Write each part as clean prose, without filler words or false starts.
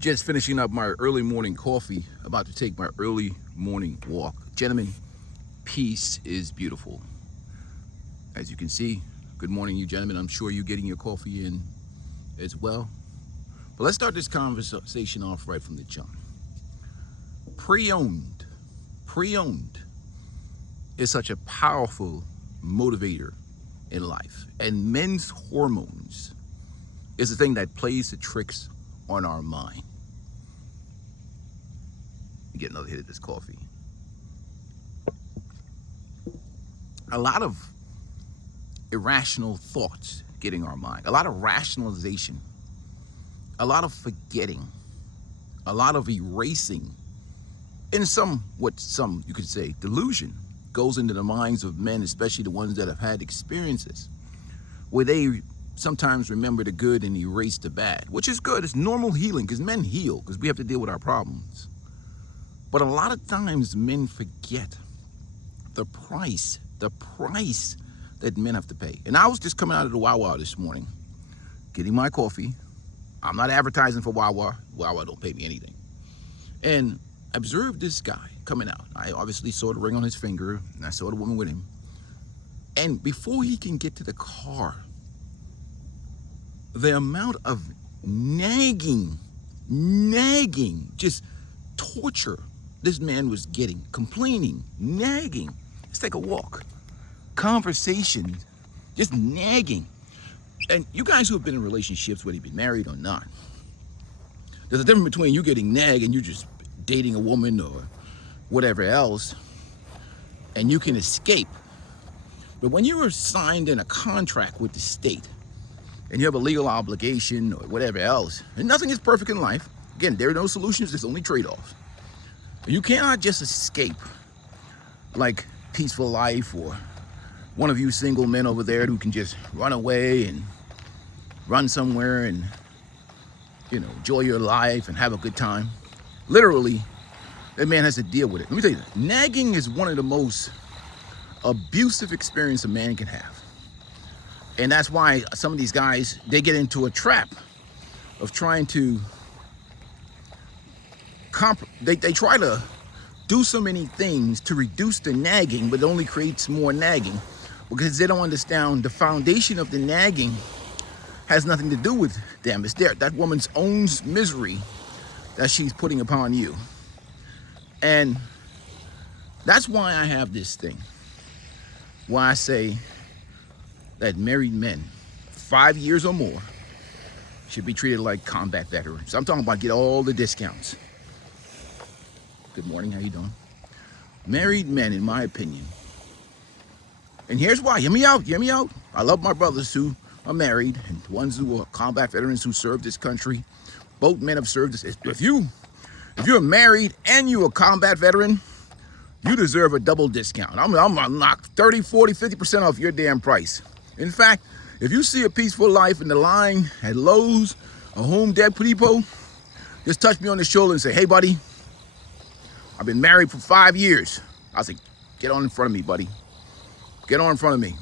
Just finishing up my early morning coffee, about to take my early morning walk. Gentlemen, peace is beautiful. As you can see, good morning, you gentlemen. I'm sure you're getting your coffee in as well. But let's start this conversation off right from the jump. Pre-owned is such a powerful motivator in life. And men's hormones is the thing that plays the tricks on our mind. Get another hit of this coffee. A lot of irrational thoughts getting our mind, a lot of rationalization, a lot of forgetting, a lot of erasing, and some you could say delusion goes into the minds of men, especially the ones that have had experiences where they sometimes remember the good and erase the bad, which is good. It's normal healing because men heal because we have to deal with our problems. But a lot of times men forget the price that men have to pay. And I was just coming out of the Wawa this morning, getting my coffee. I'm not advertising for Wawa. Wawa don't pay me anything. And I observed this guy coming out. I obviously saw the ring on his finger, and I saw the woman with him. And before he can get to the car, the amount of nagging, just torture this man was getting, complaining, nagging. Let's take a walk. Conversation, just nagging. And you guys who have been in relationships, whether you've been married or not, there's a difference between you getting nagged and you just dating a woman or whatever else, and you can escape. But when you are signed in a contract with the state, and you have a legal obligation or whatever else, and nothing is perfect in life. Again, there are no solutions, there's only trade-offs. You cannot just escape like Peaceful Life or one of you single men over there who can just run away and run somewhere and, enjoy your life and have a good time. Literally, that man has to deal with it. Let me tell you, nagging is one of the most abusive experiences a man can have. And that's why some of these guys, they get into a trap of trying to they try to do so many things to reduce the nagging, but it only creates more nagging because they don't understand the foundation of the nagging has nothing to do with them. It's that woman's own misery that she's putting upon you. And that's why I have this thing, why I say that married men, 5 years or more, should be treated like combat veterans. I'm talking about get all the discounts. Good morning, how you doing? Married men, in my opinion. And here's why, hear me out. I love my brothers who are married and ones who are combat veterans who served this country. Both men have served this. If you're married and you're a combat veteran, you deserve a double discount. I'm gonna knock 30, 40, 50% off your damn price. In fact, if you see a Peaceful Life in the line at Lowe's or Home Depot, just touch me on the shoulder and say, hey buddy, I've been married for 5 years. I say, get on in front of me, buddy. Get on in front of me.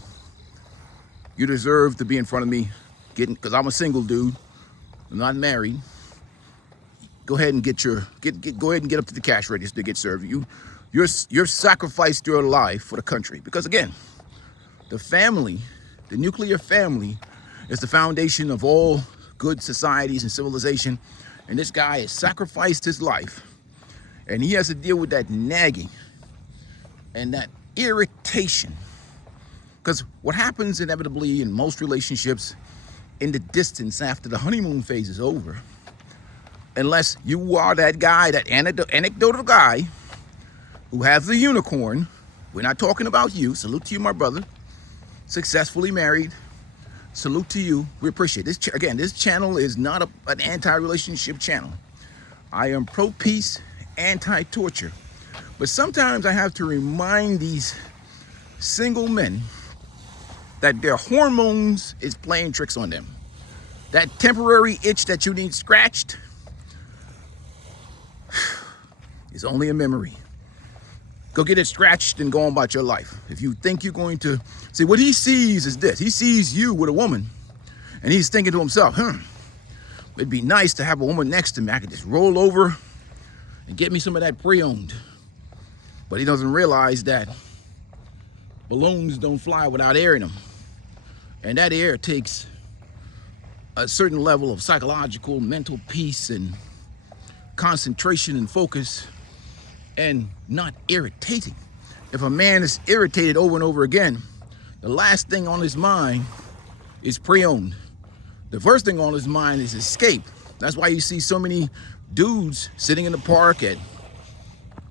You deserve to be in front of me, because I'm a single dude. I'm not married. Go ahead and go ahead and get up to the cash register to get served. You're sacrificed your life for the country. Because again, the family, the nuclear family, is the foundation of all good societies and civilization. And this guy has sacrificed his life. And he has to deal with that nagging and that irritation. Because what happens inevitably in most relationships in the distance after the honeymoon phase is over, unless you are that guy, that anecdotal guy who has the unicorn, we're not talking about you. Salute to you, my brother. Successfully married. Salute to you. We appreciate this. Again, this channel is not an anti-relationship channel. I am pro-peace, anti-torture. But sometimes I have to remind these single men that their hormones is playing tricks on them. That temporary itch that you need scratched is only a memory. Go get it scratched and go on about your life. If you think you're going to see, what he sees is this. He sees you with a woman and he's thinking to himself, It'd be nice to have a woman next to me. I could just roll over and get me some of that pre-owned. But he doesn't realize that balloons don't fly without air in them. And that air takes a certain level of psychological, mental peace and concentration and focus, and not irritating. If a man is irritated over and over again, the last thing on his mind is pre-owned. The first thing on his mind is escape. That's why you see so many dudes sitting in the park at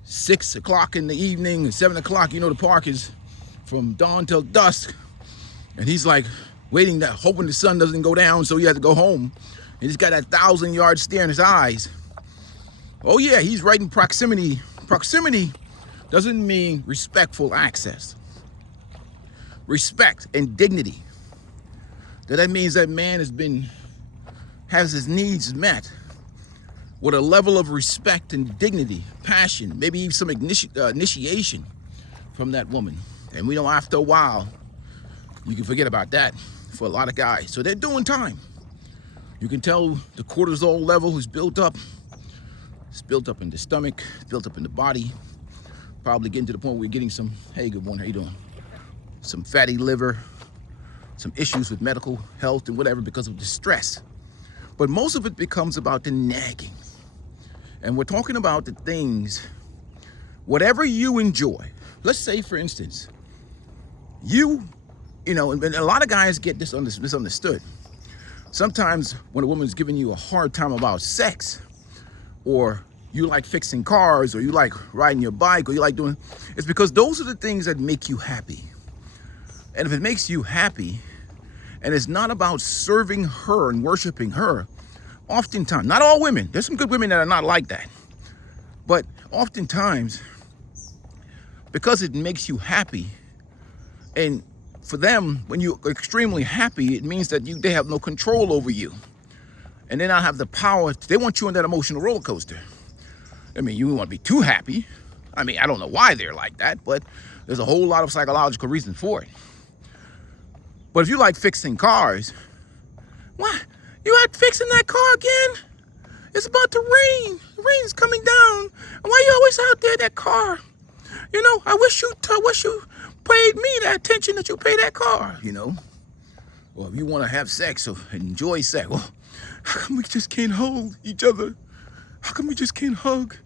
6 o'clock in the evening and 7 o'clock. You know, the park is from dawn till dusk. And he's like waiting, hoping the sun doesn't go down so he has to go home. And he's got that 1,000-yard stare in his eyes. Oh yeah, he's right in proximity. Proximity doesn't mean respectful access. Respect and dignity. That means that man has his needs met with a level of respect and dignity, passion, maybe even some initiation from that woman. And we know after a while, you can forget about that for a lot of guys. So they're doing time. You can tell the cortisol level is built up. It's built up in the stomach, it's built up in the body. Probably getting to the point where we're getting some, hey, good morning, how you doing? Some fatty liver, some issues with medical health and whatever because of the stress. But most of it becomes about the nagging. And we're talking about the things, whatever you enjoy. Let's say, for instance, you know, and a lot of guys get this misunderstood. Sometimes when a woman's giving you a hard time about sex, or you like fixing cars, or you like riding your bike, or you like doing, it's because those are the things that make you happy. And if it makes you happy, and it's not about serving her and worshiping her, oftentimes, not all women, there's some good women that are not like that, but oftentimes, because it makes you happy, and for them, when you're extremely happy, it means that they have no control over you. And they don't have the power, they want you on that emotional roller coaster. I mean, you don't want to be too happy. I mean, I don't know why they're like that, but there's a whole lot of psychological reasons for it. But if you like fixing cars, what? You out fixing that car again? It's about to rain. The rain's coming down. And why you always out there, that car? You know, I wish you paid me that attention that you pay that car, you know? Or if you want to have sex or enjoy sex, well, how come we just can't hold each other? How come we just can't hug?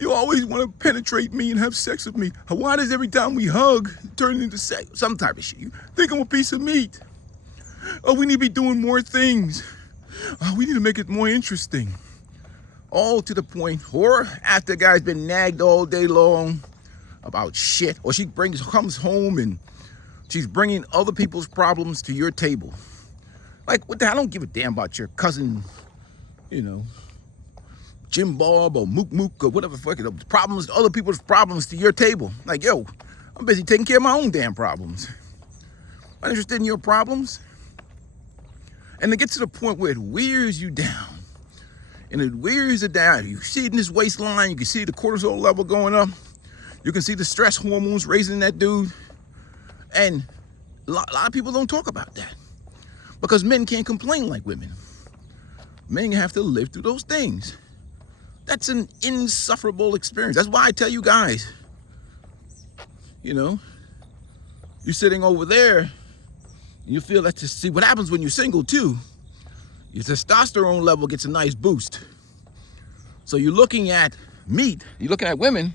You always want to penetrate me and have sex with me. Why does every time we hug turn into sex? Some type of shit. You think I'm a piece of meat? Oh, we need to be doing more things. Oh, we need to make it more interesting. All to the point, or after a guy's been nagged all day long about shit, or she comes home and she's bringing other people's problems to your table. Like, what the hell? I don't give a damn about your cousin, you know, Jim Bob or Mook Mook or whatever fucking problems, other people's problems to your table. Like, yo, I'm busy taking care of my own damn problems. I'm not interested in your problems. And it gets to the point where it wears you down. And it wears it down. You see it in this waistline, you can see the cortisol level going up. You can see the stress hormones raising that dude. And a lot of people don't talk about that. Because men can't complain like women. Men have to live through those things. That's an insufferable experience. That's why I tell you guys, you know, you're sitting over there, and you feel that to see what happens when you're single too. Your testosterone level gets a nice boost. So you're looking at meat, you're looking at women,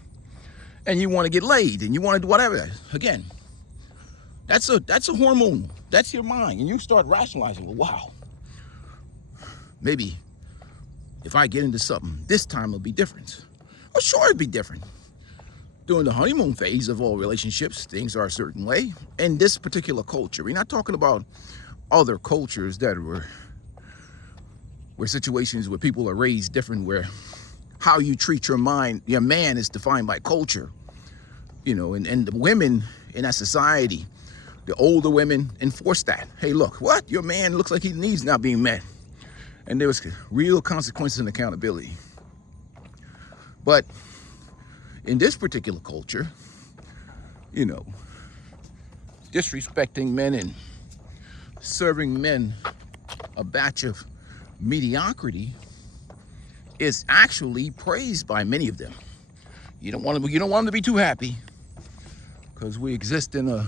and you want to get laid, and you want to do whatever. Again, that's a hormone. That's your mind, and you start rationalizing. Well, wow, maybe if I get into something, this time it'll be different. Well, sure, it'll be different. During the honeymoon phase of all relationships, things are a certain way. In this particular culture, we're not talking about other cultures that were situations where people are raised different, where how you treat your man is defined by culture. You know, and the women in that society, the older women enforce that. Hey, look, what? Your man looks like his needs not being met. And there was real consequences and accountability. But in this particular culture, you know, disrespecting men and serving men a batch of mediocrity is actually praised by many of them. You don't want them to be too happy, because we exist in a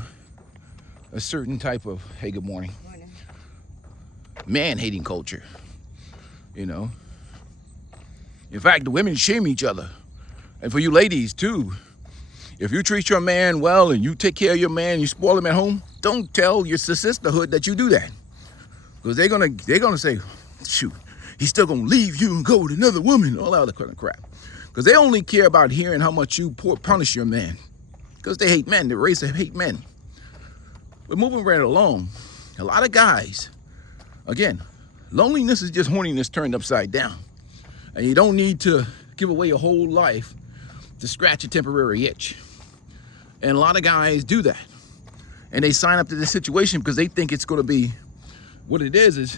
certain type of, hey, good morning, man-hating culture, you know. In fact, the women shame each other. And for you ladies too, if you treat your man well and you take care of your man, you spoil him at home, don't tell your sisterhood that you do that. Because they're gonna say, shoot, he's still gonna leave you and go with another woman, all that other kind of crap. Because they only care about hearing how much you punish your man. Because they hate men, the race of hate men. But moving right along, a lot of guys, again, loneliness is just horniness turned upside down. And you don't need to give away your whole life to scratch a temporary itch. And a lot of guys do that. And they sign up to this situation because they think it's going to be, what it is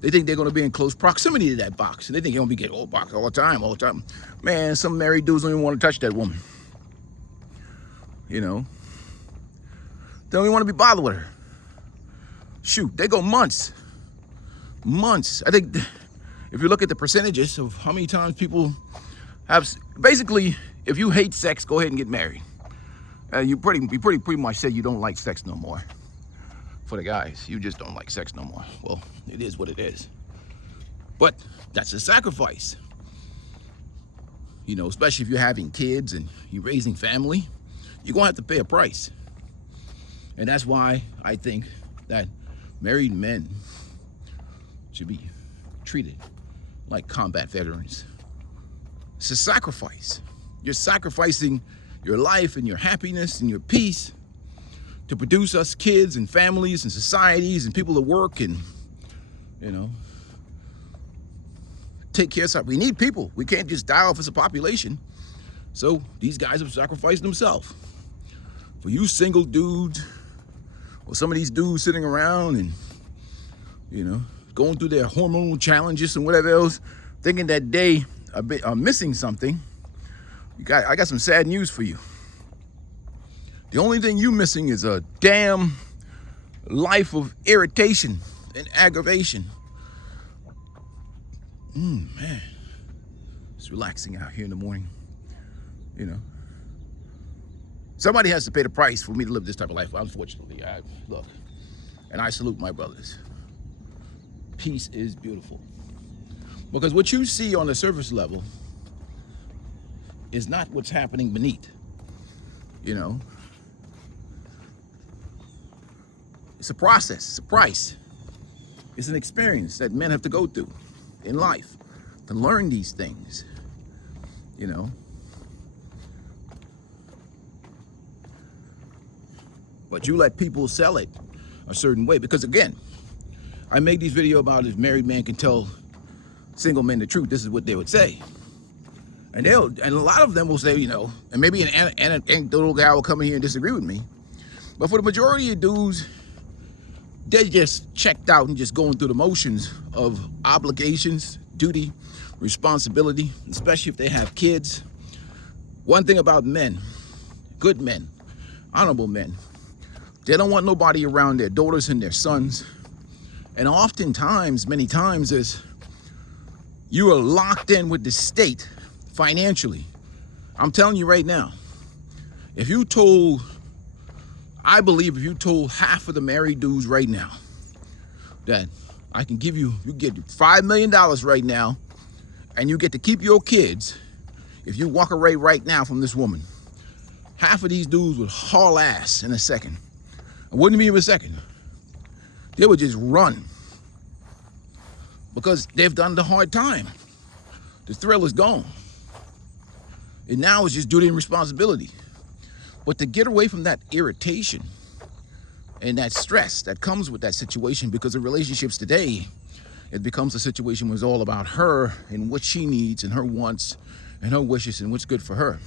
they think they're going to be in close proximity to that box. And they think they're going to be getting old box all the time. Man, some married dudes don't even want to touch that woman. You know? They don't even want to be bothered with her. Shoot, they go months. I think if you look at the percentages of how many times people have, basically, if you hate sex, go ahead and get married. You pretty much say you don't like sex no more. For the guys, you just don't like sex no more. Well, it is what it is. But that's a sacrifice. You know, especially if you're having kids and you're raising family, you're gonna have to pay a price. And that's why I think that married men should be treated like combat veterans. It's a sacrifice. You're sacrificing your life and your happiness and your peace to produce us kids and families and societies and people that work and, you know, take care of something. We need people. We can't just die off as a population. So these guys have sacrificed themselves. For you single dudes, or some of these dudes sitting around and, you know, going through their hormonal challenges and whatever else, thinking that they are missing something, I got some sad news for you. The only thing you missing is a damn life of irritation and aggravation. Man, it's relaxing out here in the morning, you know. Somebody has to pay the price for me to live this type of life, unfortunately. Look, and I salute my brothers. Peace is beautiful. Because what you see on the surface level is not what's happening beneath, you know. It's a process, it's a price. It's an experience that men have to go through in life to learn these things, you know. But you let people sell it a certain way, because again, I made these videos about if married men can tell single men the truth, this is what they would say. And a lot of them will say, you know, and maybe an anecdotal guy will come in here and disagree with me, but for the majority of dudes, they're just checked out and just going through the motions of obligations, duty, responsibility, especially if they have kids. One thing about men, good men, honorable men, they don't want nobody around their daughters and their sons. And oftentimes, many times, is you are locked in with the state financially. I'm telling you right now, I believe if you told half of the married dudes right now that I can give you get $5 million right now and you get to keep your kids if you walk away right now from this woman, half of these dudes would haul ass in a second. It wouldn't be even a second. They would just run because they've done the hard time. The thrill is gone. And now it's just duty and responsibility. But to get away from that irritation and that stress that comes with that situation, because in relationships today, it becomes a situation where it's all about her and what she needs and her wants and her wishes and what's good for her.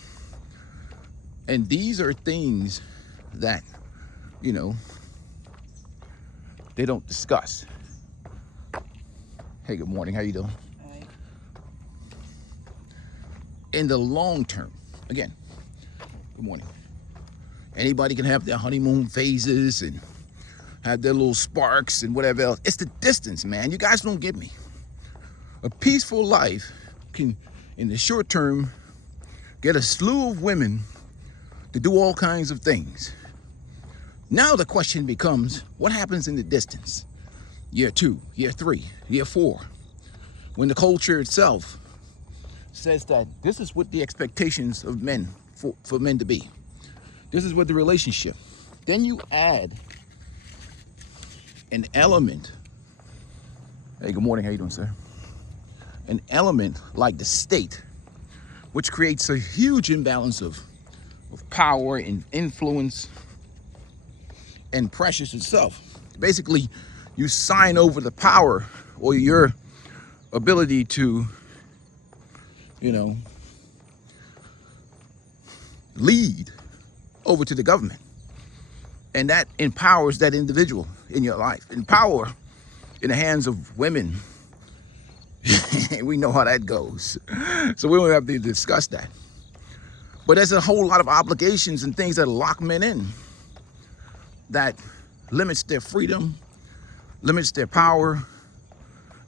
And these are things that, you know, they don't discuss. Hey, good morning. How you doing? Hi. In the long term, again, good morning. Anybody can have their honeymoon phases and have their little sparks and whatever else. It's the distance, man. You guys don't get me. A peaceful life can, in the short term, get a slew of women to do all kinds of things. Now the question becomes, what happens in the distance? Year 2, year 3, year 4, when the culture itself says that this is what the expectations of men, for men to be. This is what the relationship. Then you add an element. Hey, good morning, how you doing, sir? An element like the state, which creates a huge imbalance of power and influence and pressures itself. Basically, you sign over the power or your ability to, lead over to the government. And that empowers that individual in your life. And power in the hands of women, we know how that goes. So we don't have to discuss that. But there's a whole lot of obligations and things that lock men in that limits their freedom, limits their power,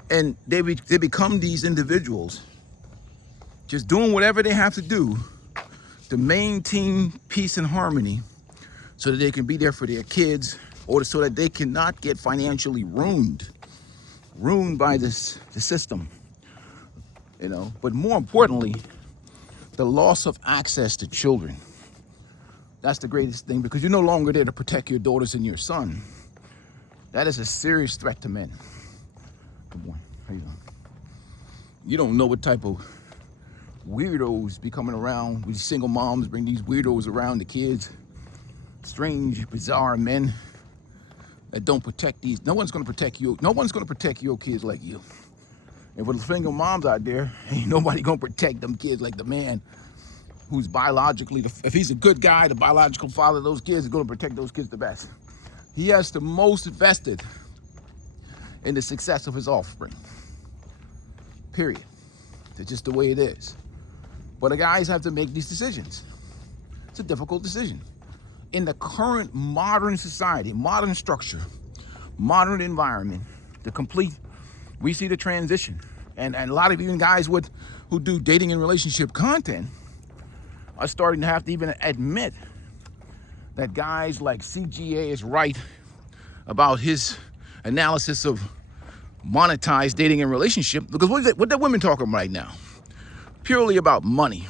and they become these individuals just doing whatever they have to do to maintain peace and harmony so that they can be there for their kids, or so that they cannot get financially ruined by the system, But more importantly, the loss of access to children. That's the greatest thing, because you're no longer there to protect your daughters and your son. That is a serious threat to men. Good morning. How you doing? You don't know what type of weirdos be coming around. These single moms bring these weirdos around the kids. Strange, bizarre men that don't protect these. No one's going to protect you. No one's going to protect your kids like you. And for the single moms out there, ain't nobody going to protect them kids like the man who's biologically, if he's a good guy, the biological father of those kids is going to protect those kids the best. He has the most vested in the success of his offspring. Period. It's just the way it is. But the guys have to make these decisions. It's a difficult decision. In the current modern society, modern structure, modern environment, we see the transition. And a lot of even guys who do dating and relationship content are starting to have to even admit that guys like CGA is right about his analysis of monetized dating and relationship. Because what the women talking right now? Purely about money.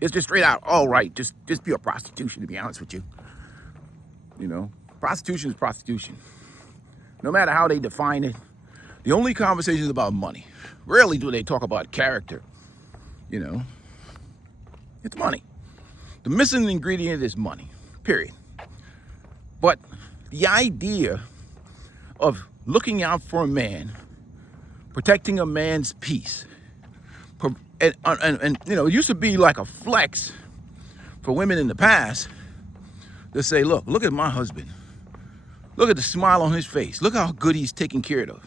It's just straight out, all right, just pure prostitution, to be honest with you. Prostitution is prostitution. No matter how they define it, the only conversation is about money. Rarely do they talk about character. It's money. The missing ingredient is money, period. But the idea of looking out for a man, protecting a man's peace, and it used to be like a flex for women in the past to say, look at my husband. Look at the smile on his face. Look how good he's taken care of.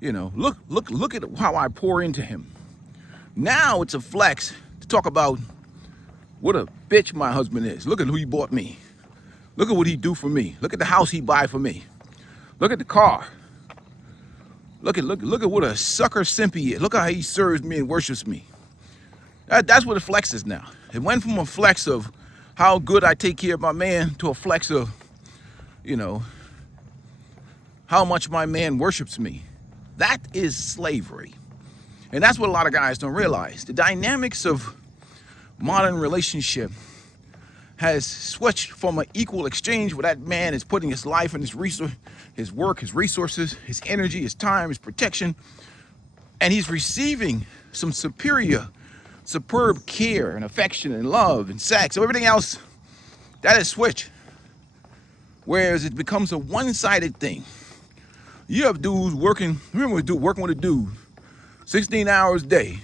Look at how I pour into him. Now it's a flex to talk about what a bitch my husband is. Look at who he bought me. Look at what he do for me. Look at the house he buy for me. Look at the car. Look at what a sucker simp he is. Look how he serves me and worships me. That's what a flex is now. It went from a flex of how good I take care of my man to a flex of, how much my man worships me. That is slavery. And that's what a lot of guys don't realize. The dynamics of modern relationship has switched from an equal exchange where that man is putting his life and his work, his resources, his energy, his time, his protection, and he's receiving some superb care and affection and love and sex. So everything else, that is switched. Whereas it becomes a one-sided thing. You have dudes working with a dude 16 hours a day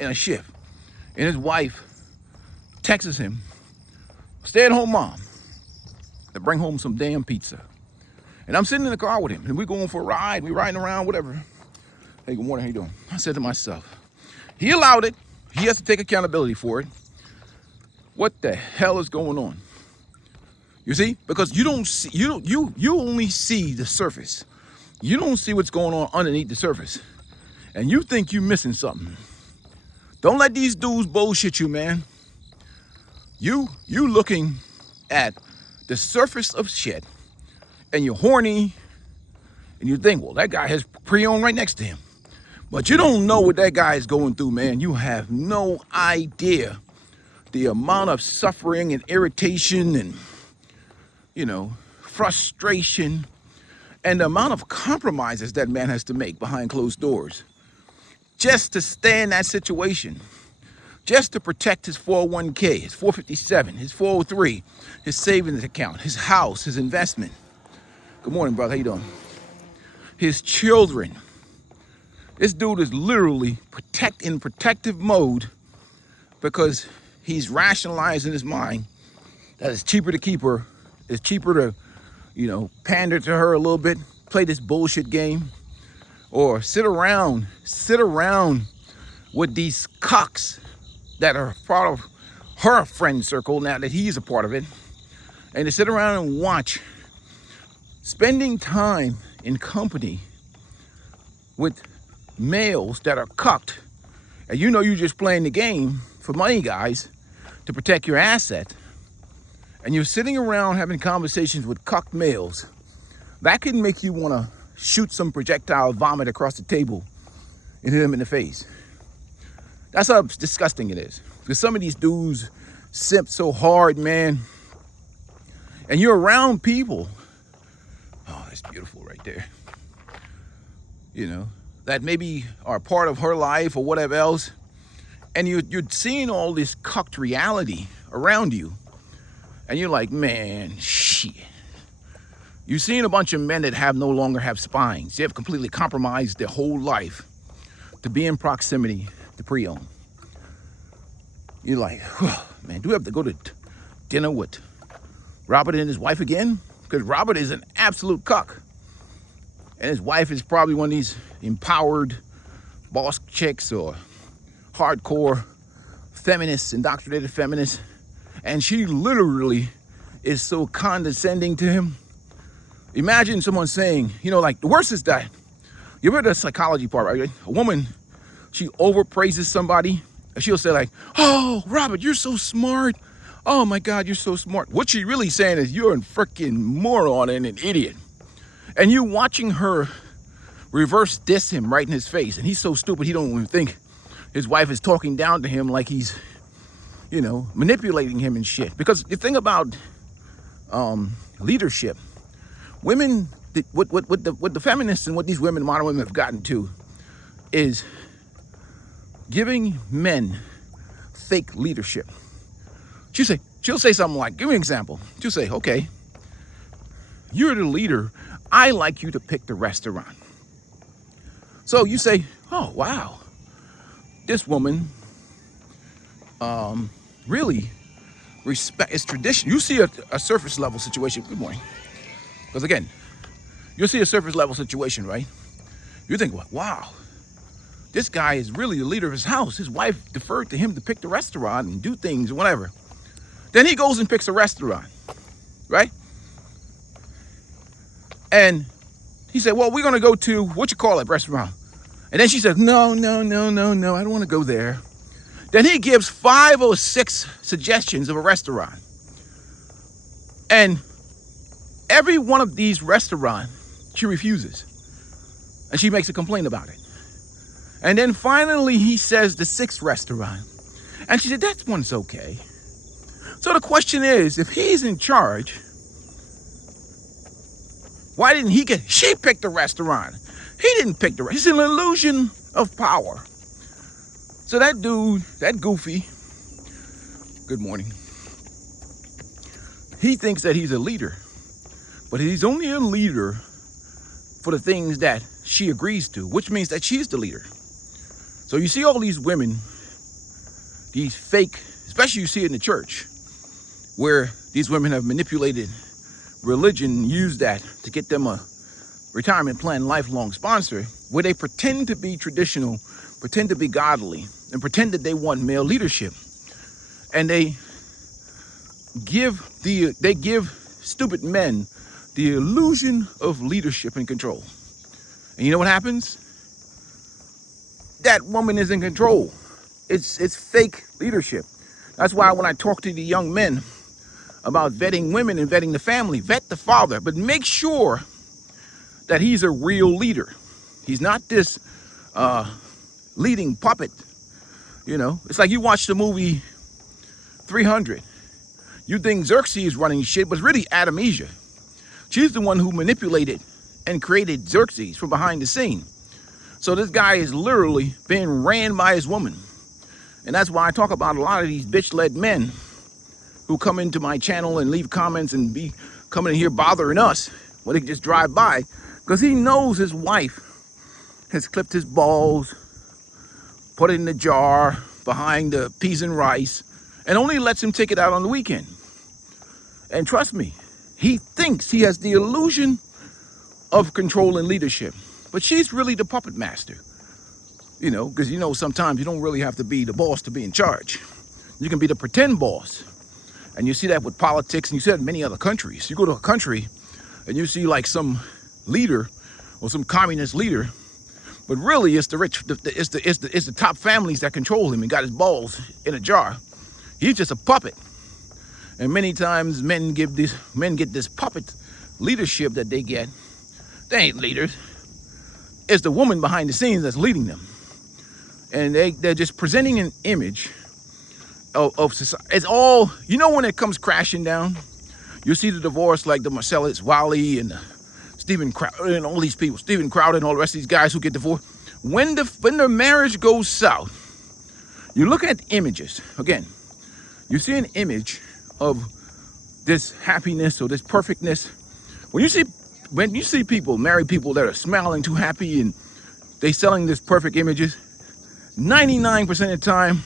in a shift, and his wife texts him, stay-at-home mom, to bring home some damn pizza. And I'm sitting in the car with him, and we're going for a ride, we're riding around, whatever. Hey, good morning, how you doing? I said to myself, he allowed it, he has to take accountability for it. What the hell is going on? You see? Because you don't see, you only see the surface. You don't see what's going on underneath the surface. and you think you're missing something. Don't let these dudes bullshit you, man. You looking at the surface of shit, and you're horny, and you think, well, that guy has pre-owned right next to him. But you don't know what that guy is going through, man. You have no idea the amount of suffering and irritation and, frustration, and the amount of compromises that man has to make behind closed doors just to stay in that situation, just to protect his 401k, his 457, his 403, his savings account, his house, his investment. Good morning, brother. How you doing? His children. This dude is literally in protective mode because he's rationalizing his mind that it's cheaper to keep her. It's cheaper to, pander to her a little bit, play this bullshit game, or sit around with these cocks that are part of her friend circle now that he's a part of it, and to sit around and watch, spending time in company with males that are cucked, and you're just playing the game for money, guys, to protect your asset, and you're sitting around having conversations with cucked males, that can make you want to shoot some projectile vomit across the table and hit them in the face. That's how disgusting it is. Because some of these dudes simp so hard, man, and you're around people, oh, that's beautiful right there, that maybe are part of her life or whatever else, and you're seeing all this cucked reality around you, and you're like, man, shit. You're seeing a bunch of men that no longer have spines. They have completely compromised their whole life to be in proximity to pre-owned. You're like, oh, man, do we have to go to dinner with Robert and his wife again? Because Robert is an absolute cuck. And his wife is probably one of these empowered boss chicks or hardcore feminists, indoctrinated feminists. And she literally is so condescending to him. Imagine someone saying, the worst is that, you ever heard the psychology part, right? A woman, she overpraises somebody, and she'll say like, oh, Robert, you're so smart. Oh my God, you're so smart. What she's really saying is you're a freaking moron and an idiot. And you watching her reverse diss him right in his face. And he's so stupid, he don't even think his wife is talking down to him like he's, manipulating him and shit. Because the thing about leadership, women, what the feminists and what these women, modern women have gotten to is giving men fake leadership. She'll say something like, give me an example. She'll say, okay, you're the leader. I like you to pick the restaurant. So you say, oh, wow, this woman really respects tradition. You see a surface level situation. Good morning. Because again, you'll see a surface level situation, right? You think, wow, this guy is really the leader of his house. His wife deferred to him to pick the restaurant and do things, whatever. Then he goes and picks a restaurant, right? And he said, well, we're going to go to, restaurant. And then she says, no, I don't want to go there. Then he gives 5 or 6 suggestions of a restaurant. And every one of these restaurants, she refuses. And she makes a complaint about it. And then finally he says the 6th restaurant. And she said, that one's okay. So the question is, if he's in charge, why didn't she picked the restaurant. He didn't pick the restaurant. It's an illusion of power. So that dude, that goofy, good morning, he thinks that he's a leader. But he's only a leader for the things that she agrees to, which means that she's the leader. So you see all these women, these fake, especially you see it in the church, where these women have manipulated religion, used that to get them a retirement plan, lifelong sponsor, where they pretend to be traditional, pretend to be godly, and pretend that they want male leadership. And they give stupid men the illusion of leadership and control. And you know what happens? that woman is in control. It's fake leadership. That's why when I talk to the young men about vetting women and vetting the family, vet the father, but make sure that he's a real leader. He's not this leading puppet. You know, it's like you watch the movie 300. You think Xerxes is running shit, but it's really Artemisia. She's the one who manipulated and created Xerxes from behind the scene. So this guy is literally being ran by his woman. And that's why I talk about a lot of these bitch-led men who come into my channel and leave comments and be coming in here bothering us when they just drive by. Because he knows his wife has clipped his balls, put it in the jar behind the peas and rice, and only lets him take it out on the weekend. And trust me, he thinks he has the illusion of control and leadership. But she's really the puppet master. You know, because you know sometimes you don't really have to be the boss to be in charge. You can be the pretend boss. And you see that with politics, and you see that in many other countries. You go to a country and you see like some leader or some communist leader, but really it's the rich, it's the top families that control him and got his balls in a jar. He's just a puppet. And many times men get this puppet leadership that they get. They ain't leaders. It's the woman behind the scenes that's leading them. And they're just presenting an image of society. It's all, you know, when it comes crashing down, you see the divorce like the Marcellus Wiley and Steven Crowder and all these people, Steven Crowder and all the rest of these guys who get divorced. When the marriage goes south, you look at images. Again, you see an image of this happiness or this perfectness. When you see people, married people that are smiling too happy and they selling this perfect images, 99% of the time,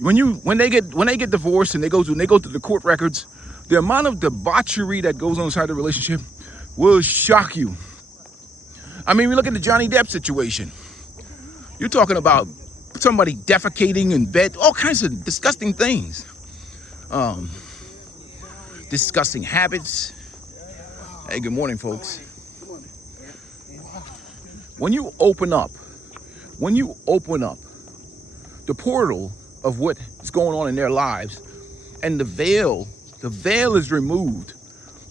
when they get divorced and they go through the court records, the amount of debauchery that goes on inside the relationship will shock you. I mean, we look at the Johnny Depp situation. You're talking about somebody defecating in bed, all kinds of disgusting things. Disgusting habits. Hey, good morning, folks. When you open up the portal of what is going on in their lives, and the veil is removed,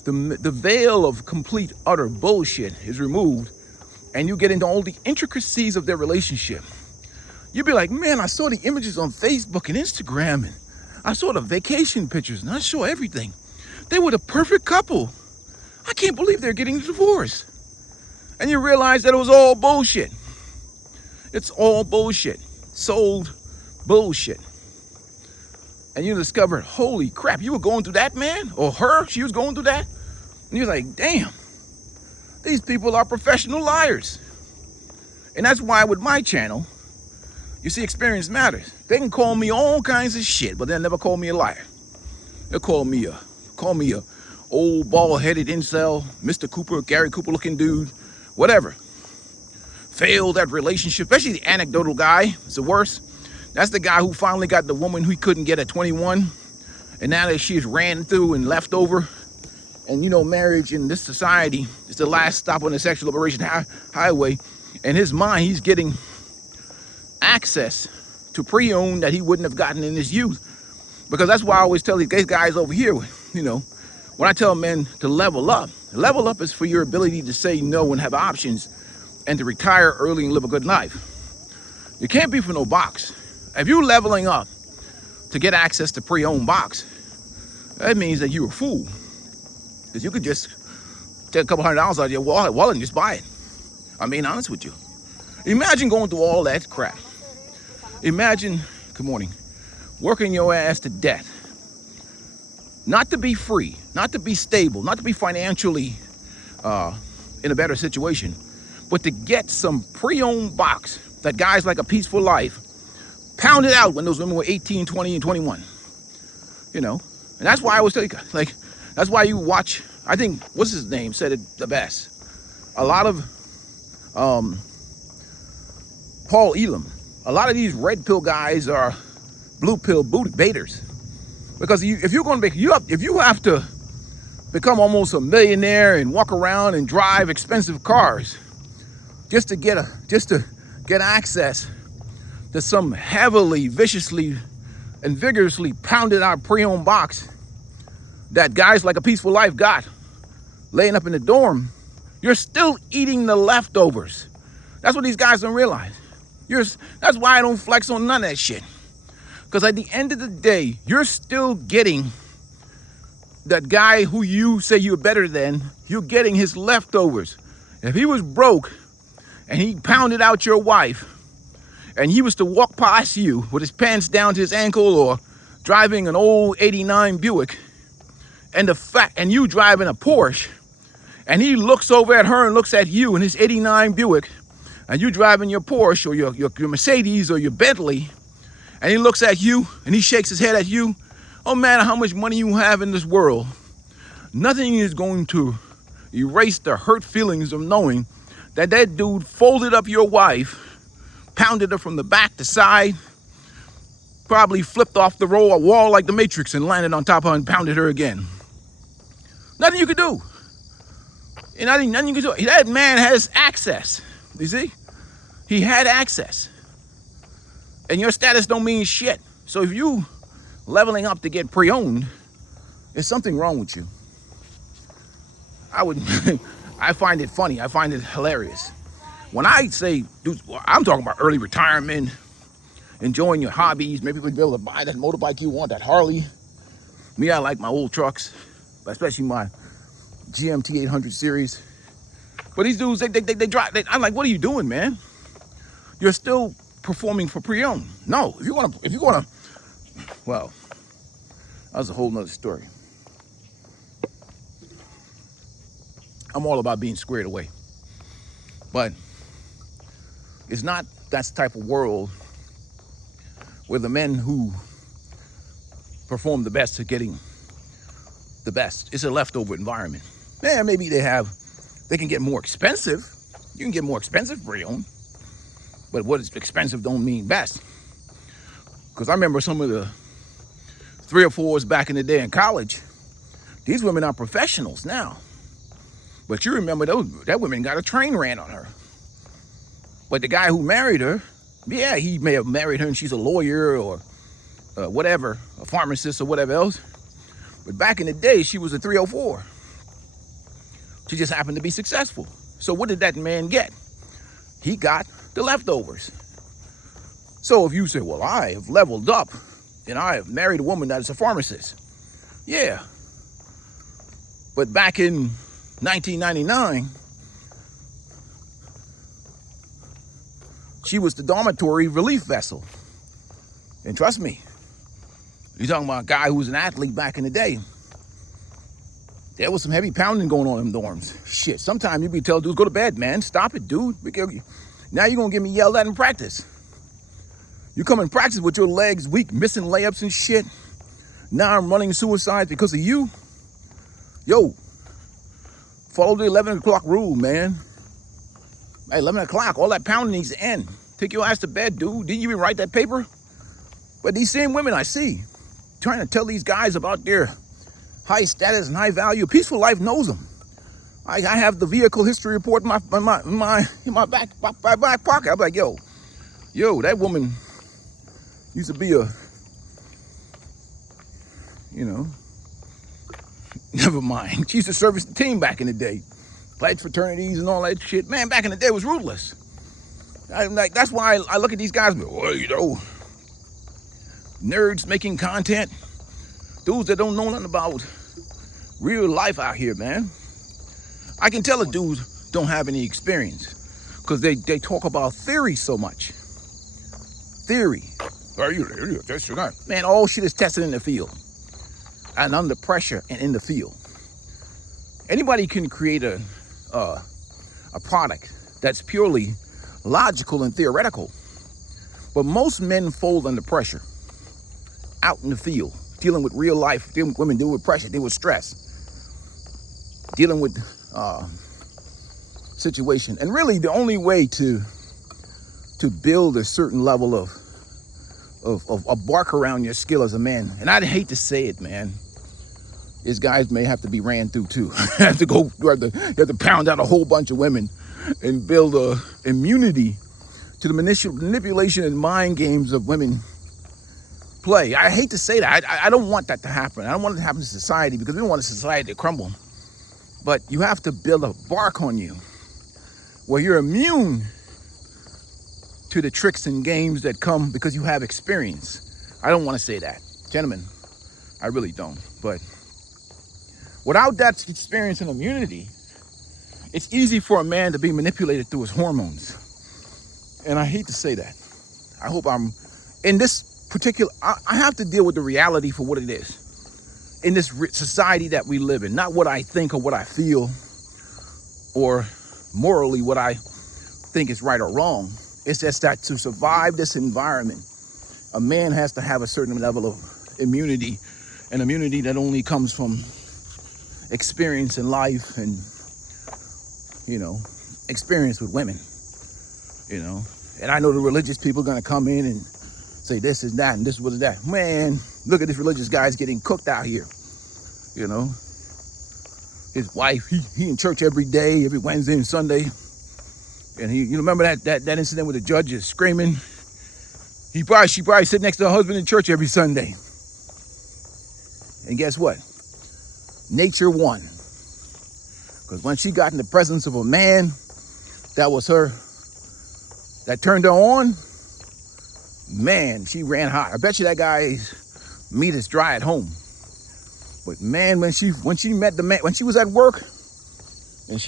the veil of complete utter bullshit is removed, and you get into all the intricacies of their relationship, you'd be like, man, I saw the images on Facebook and Instagram, and I saw the vacation pictures, and I saw everything. They were the perfect couple. I can't believe they're getting a divorce. And you realize that it was all bullshit. It's all bullshit. Sold bullshit. And you discovered, holy crap, you were going through that, man? Or her, she was going through that? And you're like, damn, these people are professional liars. And that's why with my channel, you see, experience matters. They can call me all kinds of shit, but they'll never call me a liar. They'll call me a old bald-headed incel, Mr. Cooper, Gary Cooper looking dude, whatever. Failed at relationship, especially the anecdotal guy. It's the worst. That's the guy who finally got the woman who he couldn't get at 21. And now that she's ran through and left over. And you know, marriage in this society is the last stop on the sexual liberation highway. In his mind, he's getting access to pre-owned that he wouldn't have gotten in his youth. Because that's why I always tell these guys over here, you know, when I tell men to level up is for your ability to say no and have options and to retire early and live a good life. You can't be for no box. If you're leveling up to get access to pre-owned box, that means that you're a fool. Because you could just take a couple $100 out of your wallet and just buy it. I'm being honest with you. Imagine going through all that crap. Imagine, good morning, working your ass to death. Not to be free, not to be stable, not to be financially in a better situation, but to get some pre-owned box that guys like A Peaceful Life pounded out when those women were 18, 20, and 21. You know, and that's why I always tell you, like, that's why you watch, I think, what's his name, said it the best. A lot of Paul Elam, a lot of these red pill guys are blue pill baiters. Because if you're going to if you have to become almost a millionaire and walk around and drive expensive cars just to get access to some heavily, viciously, and vigorously pounded out pre-owned box that guys like A Peaceful Life got laying up in the dorm, you're still eating the leftovers. That's what these guys don't realize. That's why I don't flex on none of that shit. Because at the end of the day, you're still getting that guy who you say you're better than, you're getting his leftovers. If he was broke and he pounded out your wife and he was to walk past you with his pants down to his ankle or driving an old 89 Buick and you driving a Porsche, and he looks over at her and looks at you in his 89 Buick, and you driving your Porsche or your Mercedes or your Bentley, and he looks at you and he shakes his head at you, no matter how much money you have in this world, nothing is going to erase the hurt feelings of knowing that dude folded up your wife, pounded her from the back to side, probably flipped off the wall like the Matrix and landed on top of her and pounded her again. Nothing you could do. And nothing you could do. That man has access. You see? He had access. And your status don't mean shit. So if you leveling up to get pre-owned, there's something wrong with you. I find it funny. I find it hilarious. When I say, dude, I'm talking about early retirement, enjoying your hobbies, maybe you'll be able to buy that motorbike you want, that Harley. Me, I like my old trucks, especially my GMT 800 series. But these dudes, they drive. I'm like, what are you doing, man? You're still performing for pre-owned. No, if you wanna, well, that was a whole nother story. I'm all about being squared away. But it's not that type of world where the men who perform the best are getting the best. It's a leftover environment. Yeah, maybe they can get more expensive. You can get more expensive pre-owned. But what is expensive don't mean best. Because I remember some of the 304s back in the day in college. These women are professionals now. But you remember that woman got a train ran on her. But the guy who married her, yeah, he may have married her and she's a lawyer or whatever, a pharmacist or whatever else. But back in the day, she was a 304. She just happened to be successful. So what did that man get? He got the leftovers. So if you say, well, I have leveled up and I have married a woman that is a pharmacist. Yeah. But back in 1999, she was the dormitory relief vessel. And trust me, you're talking about a guy who was an athlete back in the day. There was some heavy pounding going on in them dorms. Shit, sometimes you'd be telling dudes, go to bed, man. Stop it, dude. Now you're going to get me yelled at in practice. You come in practice with your legs weak, missing layups and shit. Now I'm running suicides because of you. Yo, follow the 11 o'clock rule, man. At 11 o'clock, all that pounding needs to end. Take your ass to bed, dude. Didn't you even write that paper? But these same women I see trying to tell these guys about their high status and high value. Peaceful Life knows them. I have the vehicle history report in my back pocket. I'm like, yo, that woman used to be never mind. She used to service the team back in the day. Pledge fraternities and all that shit. Man, back in the day it was ruthless. That's why I look at these guys and go, well, nerds making content. Dudes that don't know nothing about real life out here, man. I can tell the dudes don't have any experience because they talk about theory so much. Theory. Man, all shit is tested in the field and under pressure and in the field. Anybody can create a product that's purely logical and theoretical, but most men fold under pressure out in the field, dealing with real life. Women deal with pressure, deal with stress, dealing with situation. And really the only way to build a certain level of bark around your skill as a man, and I'd hate to say it, man, is guys may have to be ran through too. You have to pound out a whole bunch of women and build a immunity to the manipulation and mind games of women play. I hate to say that. I don't want that to happen. I don't want it to happen to society because we don't want a society to crumble. But you have to build a bark on you where you're immune to the tricks and games that come because you have experience. I don't want to say that. Gentlemen, I really don't. But without that experience and immunity, it's easy for a man to be manipulated through his hormones. And I hate to say that. I hope I'm in this particular, I have to deal with the reality for what it is in this society that we live in, not what I think or what I feel or morally what I think is right or wrong. It's just that to survive this environment, a man has to have a certain level of immunity, and immunity that only comes from experience in life and, you know, experience with women, you know. And I know the religious people are going to come in and say this is that and this was that. Man, look at this religious guy's getting cooked out here, you know. His wife, he in church every day, every Wednesday and Sunday. And you remember that incident with the judge screaming? She probably sit next to her husband in church every Sunday. And guess what? Nature won. Because when she got in the presence of a man that was her, that turned her on, man, she ran hot. I bet you that guy's meat is dry at home. But man, when she met the man, when she was at work, and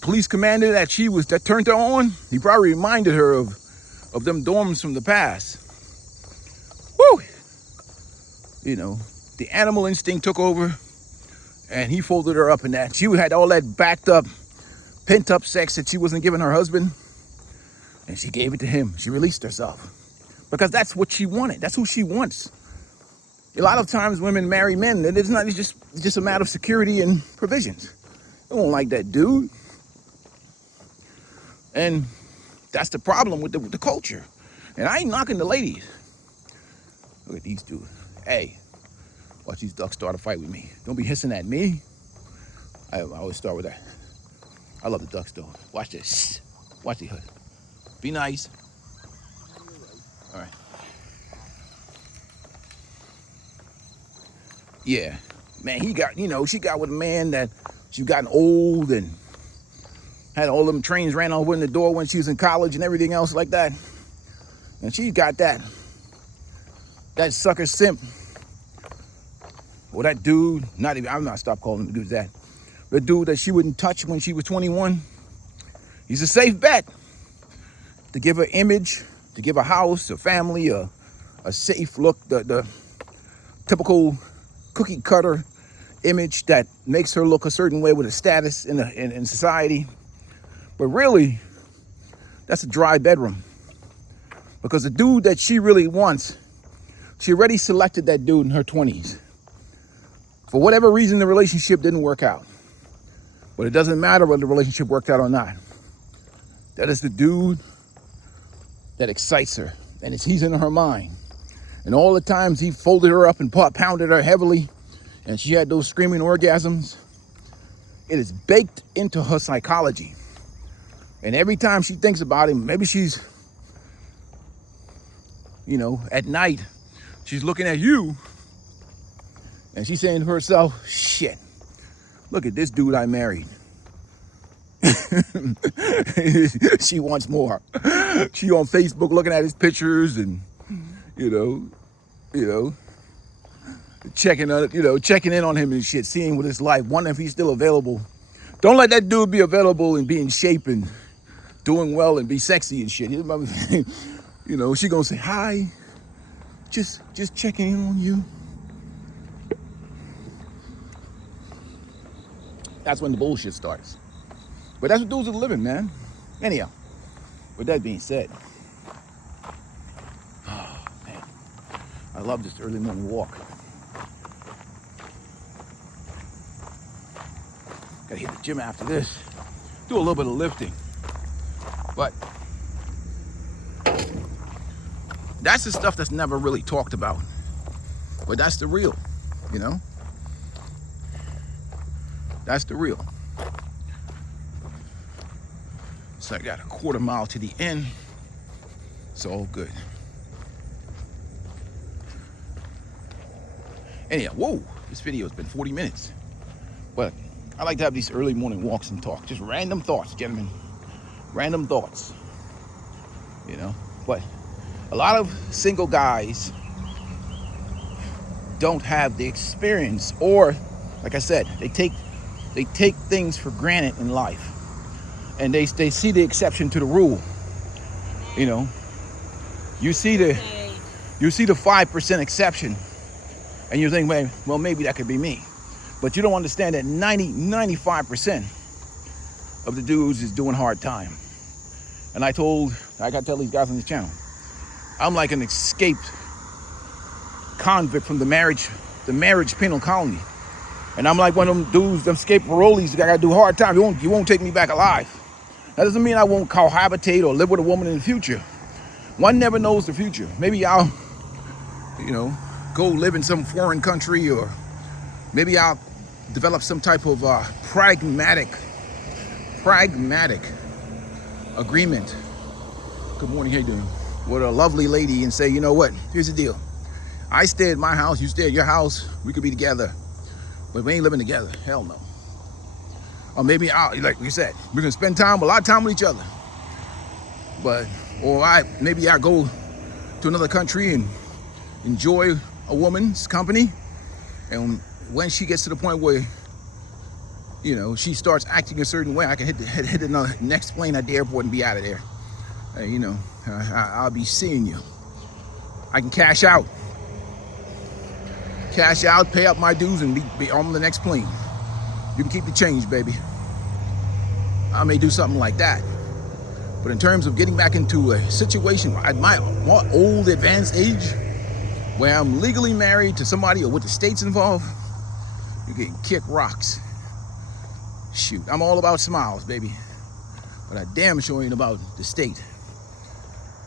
police commander that turned her on, he probably reminded her of them dorms from the past. Woo! You know, the animal instinct took over, and he folded her up in that. She had all that backed up, pent up sex that she wasn't giving her husband, and she gave it to him. She released herself because that's what she wanted. That's who she wants. A lot of times women marry men, and it's just a matter of security and provisions. They don't like that dude. And that's the problem with the culture. And I ain't knocking the ladies. Look at these dudes. Hey, watch these ducks start a fight with me. Don't be hissing at me. I always start with that. I love the ducks though. Watch this. Watch the hood. Be nice. All right. Yeah, man, she got with a man that she gotten old and had all them trains ran over in the door when she was in college and everything else like that. And she got that sucker simp. Or that dude, I'm not stop calling him dudes that. The dude that she wouldn't touch when she was 21. He's a safe bet to give her image, to give a house, a family, a safe look, the typical cookie cutter image that makes her look a certain way with a status in society. But really, that's a dry bedroom. Because the dude that she really wants, she already selected that dude in her 20s. For whatever reason, the relationship didn't work out. But it doesn't matter whether the relationship worked out or not. That is the dude that excites her. And he's in her mind. And all the times he folded her up and pounded her heavily, and she had those screaming orgasms, it is baked into her psychology. And every time she thinks about him, maybe she's, at night, she's looking at you, and she's saying to herself, shit, look at this dude I married. She wants more. She on Facebook looking at his pictures and, checking in on him and shit, seeing what it's like, wondering if he's still available. Don't let that dude be available and be in shape and doing well and be sexy and shit. She gonna say, hi, just checking in on you. That's when the bullshit starts. But that's what dudes are living, man. Anyhow, with that being said, man, I love this early morning walk. Gotta hit the gym after this. Do a little bit of lifting. But that's the stuff that's never really talked about. But that's the real, That's the real. So I got a quarter mile to the end. It's all good. Anyhow, whoa, this video has been 40 minutes. But I like to have these early morning walks and talk. Just random thoughts, gentlemen. Random thoughts. You know, but a lot of single guys don't have the experience, or like I said, they take things for granted in life, and they see the exception to the rule. You know, you see the 5% exception, and you think, well, maybe that could be me, but you don't understand that 95% of the dudes is doing hard time. And I gotta tell these guys on this channel, I'm like an escaped convict from the marriage penal colony. And I'm like one of them dudes, them escaped parolees that gotta do hard time. You won't take me back alive. That doesn't mean I won't cohabitate or live with a woman in the future. One never knows the future. Maybe I'll, go live in some foreign country, or maybe I'll develop some type of pragmatic agreement. Good morning, how you doing? With a lovely lady, and say, you know what? Here's the deal. I stay at my house, you stay at your house. We could be together, but we ain't living together. Hell no. Or maybe like you said, we're gonna spend a lot of time with each other. Maybe I go to another country and enjoy a woman's company, and when she gets to the point where she starts acting a certain way, I can hit the next plane at the airport and be out of there. I'll be seeing you. I can cash out, pay up my dues, and be on the next plane. You can keep the change, baby. I may do something like that. But in terms of getting back into a situation at my old advanced age, where I'm legally married to somebody, or with the states involved, you can kick rocks. Shoot, I'm all about smiles, baby, but I damn sure ain't about the state.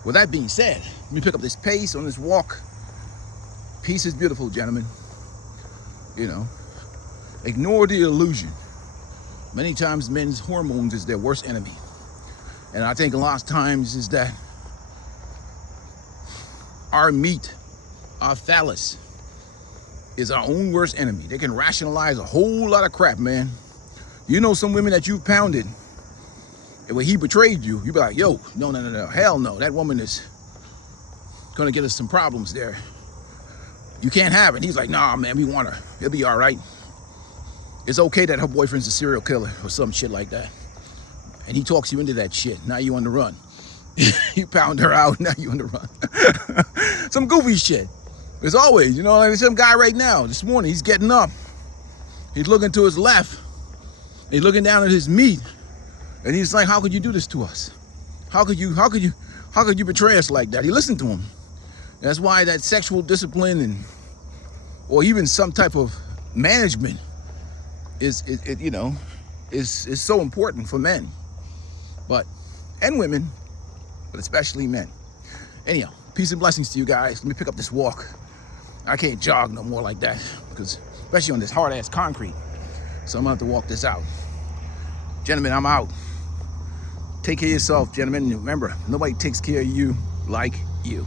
With that being said, let me pick up this pace on this walk. Peace is beautiful, gentlemen. Ignore the illusion. Many times men's hormones is their worst enemy. And I think a lot of times is that our meat, our phallus, is our own worst enemy. They can rationalize a whole lot of crap, man. You know some women that you've pounded, and when he betrayed you, you be like, yo, no, hell no. That woman is gonna get us some problems there. You can't have it. He's like, nah, man, we want her. It'll be all right. It's okay that her boyfriend's a serial killer or some shit like that. And he talks you into that shit. Now you on the run. You pound her out, now you on the run. Some goofy shit. As always, like some guy right now, this morning, he's getting up. He's looking to his left. He's looking down at his meat. And he's like, how could you do this to us? How could you betray us like that? He listened to him. That's why that sexual discipline or even some type of management is so important for men, and women, but especially men. Anyhow, peace and blessings to you guys. Let me pick up this walk. I can't jog no more like that, because especially on this hard ass concrete. So I'm gonna have to walk this out. Gentlemen, I'm out. Take care of yourself, gentlemen. Remember, nobody takes care of you like you.